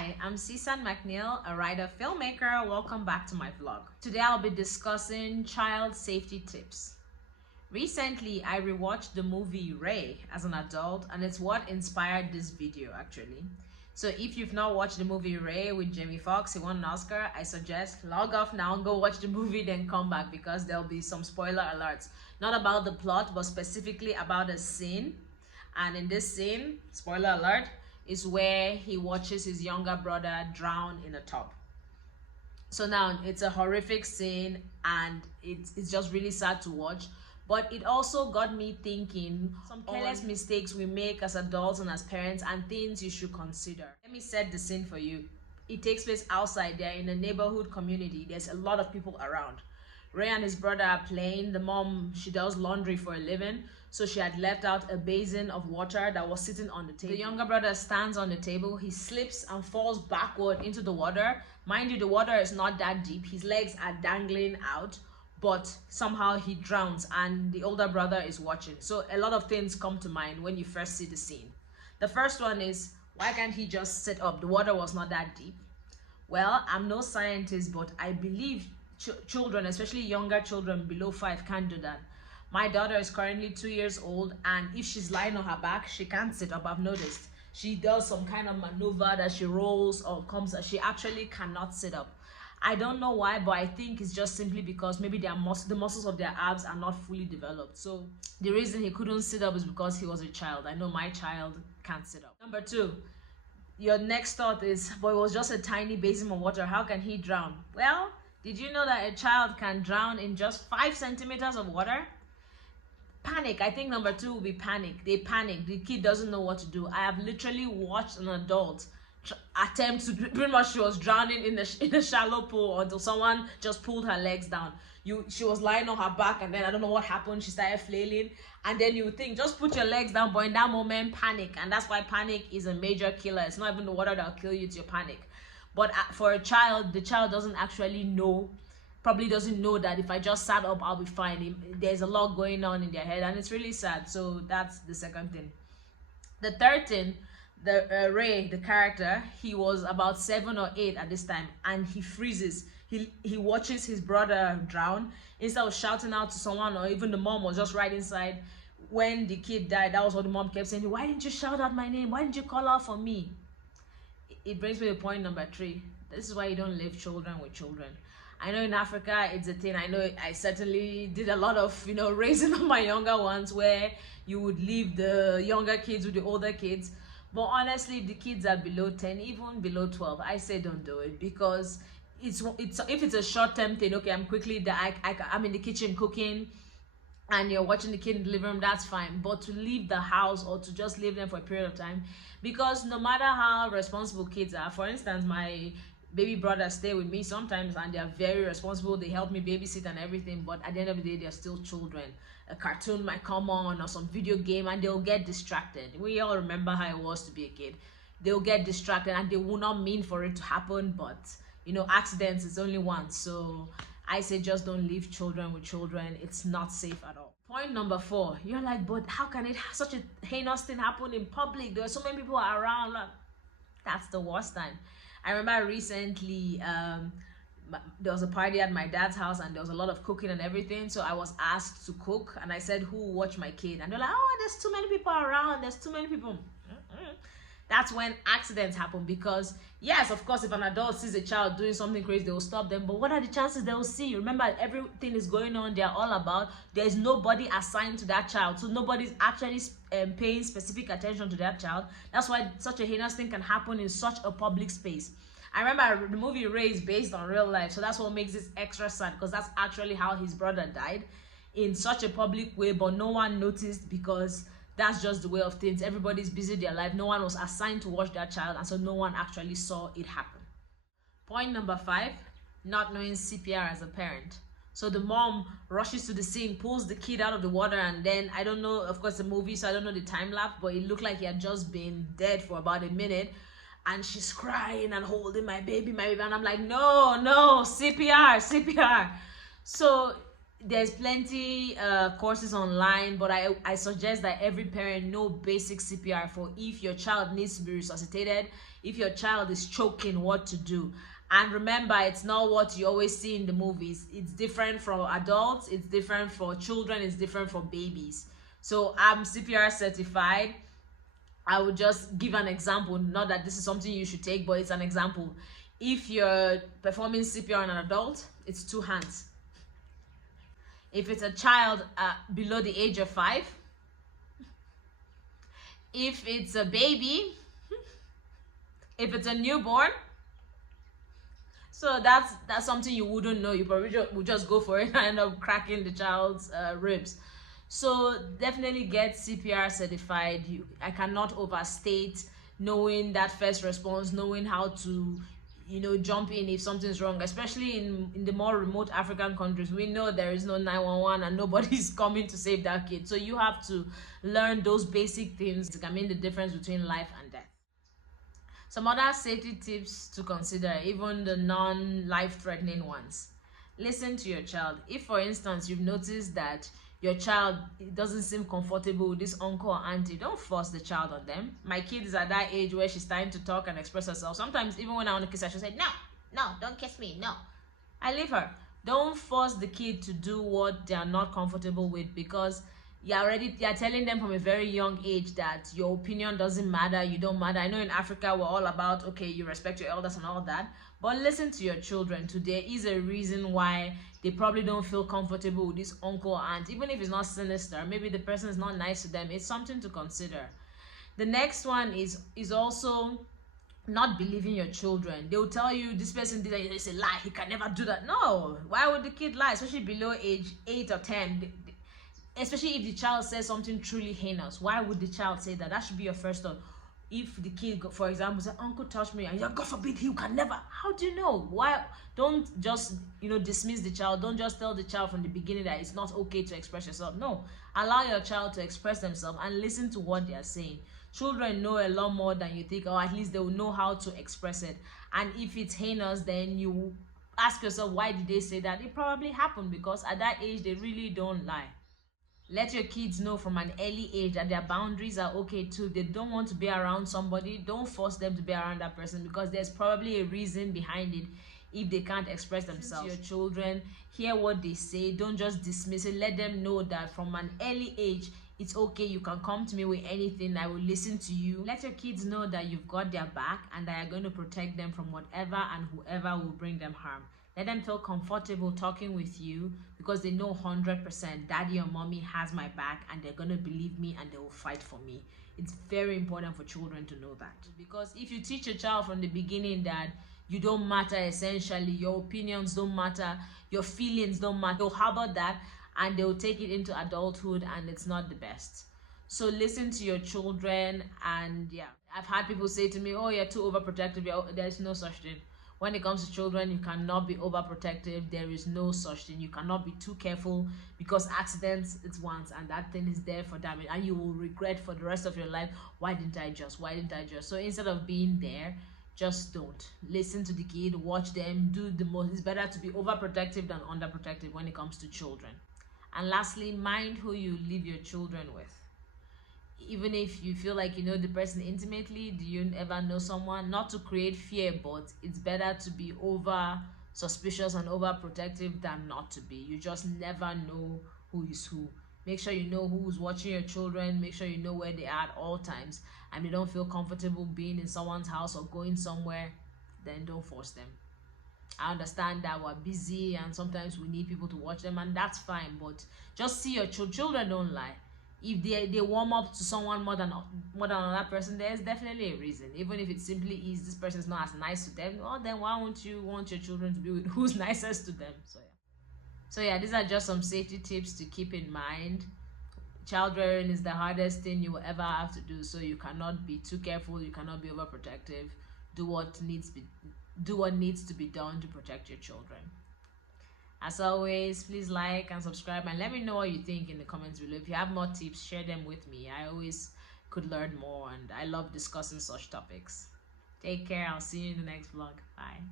Hi, I'm Cisan McNeil, a writer filmmaker. Welcome back to my vlog. Today I'll be discussing child safety tips. Recently, I rewatched the movie Ray as an adult, and it's what inspired this video actually. So if you've not watched the movie Ray with Jamie Foxx, he won an Oscar, I suggest log off now, go watch the movie, then come back because there'll be some spoiler alerts. Not about the plot, but specifically about a scene. And in this scene, spoiler alert, is where he watches his younger brother drown in a tub. So now it's a horrific scene and it's just really sad to watch. But it also got me thinking some careless mistakes we make as adults and as parents and things you should consider. Let me set the scene for you. It takes place outside there in a neighborhood community. There's a lot of people around. Ray and his brother are playing. The mom, she does laundry for a living, so she had left out a basin of water that was sitting on the table. The younger brother stands on the table. He slips and falls backward into the water. Mind you, the water is not that deep. His legs are dangling out, but somehow he drowns and the older brother is watching. So a lot of things come to mind when you first see the scene. The first one is, why can't he just sit up? The water was not that deep. Well, I'm no scientist, but I believe children, especially younger children below 5, can't do that. My daughter is currently 2 years old, and if she's lying on her back, she can't sit up. I've noticed she does some kind of maneuver that she rolls or comes. She actually cannot sit up. I don't know why, but I think it's just simply because maybe the muscles of their abs are not fully developed. So the reason he couldn't sit up is because he was a child. I know my child can't sit up. Number 2, your next thought is, but it was just a tiny basin of water, how can he drown? Well, did you know that a child can drown in just 5 centimeters of water? Panic. I think number 2 will be panic. They panic. The kid doesn't know what to do. I have literally watched an adult attempt to, pretty much she was drowning in a shallow pool until someone just pulled her legs down. She was lying on her back, and then I don't know what happened, she started flailing, and then you think just put your legs down, but in that moment panic. And that's why panic is a major killer. It's not even the water that'll kill you, it's your panic. But for a child, the child doesn't actually know, probably doesn't know that if I just sat up, I'll be fine. There's a lot going on in their head, and it's really sad. So that's the second thing. The third thing, Ray, the character, he was about 7 or 8 at this time, and he freezes. He watches his brother drown. Instead of shouting out to someone, or even the mom was just right inside. When the kid died, that was what the mom kept saying, why didn't you shout out my name? Why didn't you call out for me? It brings me to point number 3. This is why you don't leave children with children. I know in Africa it's a thing. I know I certainly did a lot of raising of my younger ones where you would leave the younger kids with the older kids. But honestly, if the kids are below 10, even below 12, I say don't do it, because if it's a short-term thing, okay, I'm in the kitchen cooking and you're watching the kid in the living room, that's fine. But to leave the house or to just leave them for a period of time, because no matter how responsible kids are, for instance, my baby brothers stay with me sometimes and they're very responsible. They help me babysit and everything, but at the end of the day, they're still children. A cartoon might come on or some video game and they'll get distracted. We all remember how it was to be a kid. They'll get distracted and they will not mean for it to happen, but accidents is only once. So I say just don't leave children with children. It's not safe at all. Point number 4, you're like, but how can such a heinous thing happen in public? There are so many people around. That's the worst time. I remember recently there was a party at my dad's house and there was a lot of cooking and everything, so I was asked to cook and I said, who will watch my kid? And they're like, oh, there's too many people around, there's too many people. That's when accidents happen, because yes, of course, if an adult sees a child doing something crazy, they will stop them, but what are the chances they will see? Remember, everything is going on, they're all about, there's nobody assigned to that child, so nobody's actually paying specific attention to that child. That's why such a heinous thing can happen in such a public space. I remember the movie Ray is based on real life, so that's what makes it extra sad, because that's actually how his brother died, in such a public way, but no one noticed because that's just the way of things. Everybody's busy their life. No one was assigned to watch that child, and so no one actually saw it happen. Point number 5, not knowing CPR as a parent. So the mom rushes to the scene, pulls the kid out of the water, and then, I don't know, of course, the movie, so I don't know the time lapse, but it looked like he had just been dead for about a minute. And she's crying and holding my baby, and I'm like, no, CPR. So there's plenty courses online, but I suggest that every parent know basic CPR for if your child needs to be resuscitated, if your child is choking, what to do. And remember, it's not what you always see in the movies. It's different from adults, it's different for children, it's different for babies. So I'm CPR certified. I would just give an example, not that this is something you should take, but it's an example. If you're performing CPR on an adult, it's 2 hands. If it's a child below the age of 5, if it's a baby, if it's a newborn, so that's something you wouldn't know. You probably would just go for it and end up cracking the child's ribs. So definitely get CPR certified. I cannot overstate knowing that first response, knowing how to, jump in if something's wrong, especially in the more remote African countries. We know there is no 911 and nobody's coming to save that kid. So you have to learn those basic things that can mean the difference between life and death. Some other safety tips to consider, even the non-life-threatening ones. Listen to your child. If, for instance, you've noticed that your child doesn't seem comfortable with this uncle or auntie, don't force the child on them. My kid is at that age where she's starting to talk and express herself. Sometimes even when I want to kiss her, she'll say, no, don't kiss me, no. I leave her. Don't force the kid to do what they are not comfortable with, because you're telling them from a very young age that your opinion doesn't matter, you don't matter. I know in Africa we're all about, okay, you respect your elders and all that, but listen to your children too. There is a reason why they probably don't feel comfortable with this uncle or aunt, even if it's not sinister. Maybe the person is not nice to them. It's something to consider. The next one is also not believing your children. They will tell you this person did that, it's a lie, he can never do that. No, why would the kid lie, especially below age 8 or 10? Especially if the child says something truly heinous, why would the child say that? That should be your first thought. If the kid, for example, says, uncle touched me, and you're, God forbid, he can never. How do you know? Why? Don't just dismiss the child. Don't just tell the child from the beginning that it's not okay to express yourself. No, allow your child to express themselves and listen to what they are saying. Children know a lot more than you think, or at least they will know how to express it. And if it's heinous, then you ask yourself, why did they say that? It probably happened because at that age they really don't lie. Let your kids know from an early age that their boundaries are okay too. They don't want to be around somebody, don't force them to be around that person, because there's probably a reason behind it if they can't express themselves. Your children, hear what they say, don't just dismiss it. Let them know that from an early age, it's okay, you can come to me with anything, I will listen to you. Let your kids know that you've got their back and that you're going to protect them from whatever and whoever will bring them harm. Let them feel comfortable talking with you because they know 100% daddy or mommy has my back and they're going to believe me and they will fight for me. It's very important for children to know that, because if you teach a child from the beginning that you don't matter, essentially your opinions don't matter, your feelings don't matter, they'll harbor that and they'll take it into adulthood and it's not the best. So listen to your children. And yeah, I've had people say to me, oh, you're too overprotective. There's no such thing. When it comes to children, you cannot be overprotective. There is no such thing. You cannot be too careful, because accidents, it's once and that thing is there for damage and you will regret for the rest of your life, why didn't I just? So instead of being there, just don't. Listen to the kid, watch them, do the most. It's better to be overprotective than underprotective when it comes to children. And lastly, mind who you leave your children with. Even if you feel like you know the person intimately, do you ever know someone? Not to create fear, but it's better to be over suspicious and overprotective than not to be. You just never know who is who. Make sure you know who's watching your children. Make sure you know where they are at all times, and they don't feel comfortable being in someone's house or going somewhere, then don't force them. I understand that we're busy and sometimes we need people to watch them, and that's fine, but just see your children don't lie. If they warm up to someone more than another person, there's definitely a reason. Even if it simply is this person is not as nice to them, well, then why won't you want your children to be with who's nicest to them? So yeah, these are just some safety tips to keep in mind. Child rearing is the hardest thing you will ever have to do, so you cannot be too careful, you cannot be overprotective. Do what needs to be done to protect your children. As always, please like and subscribe and let me know what you think in the comments below. If you have more tips, share them with me. I always could learn more and I love discussing such topics. Take care. I'll see you in the next vlog. Bye.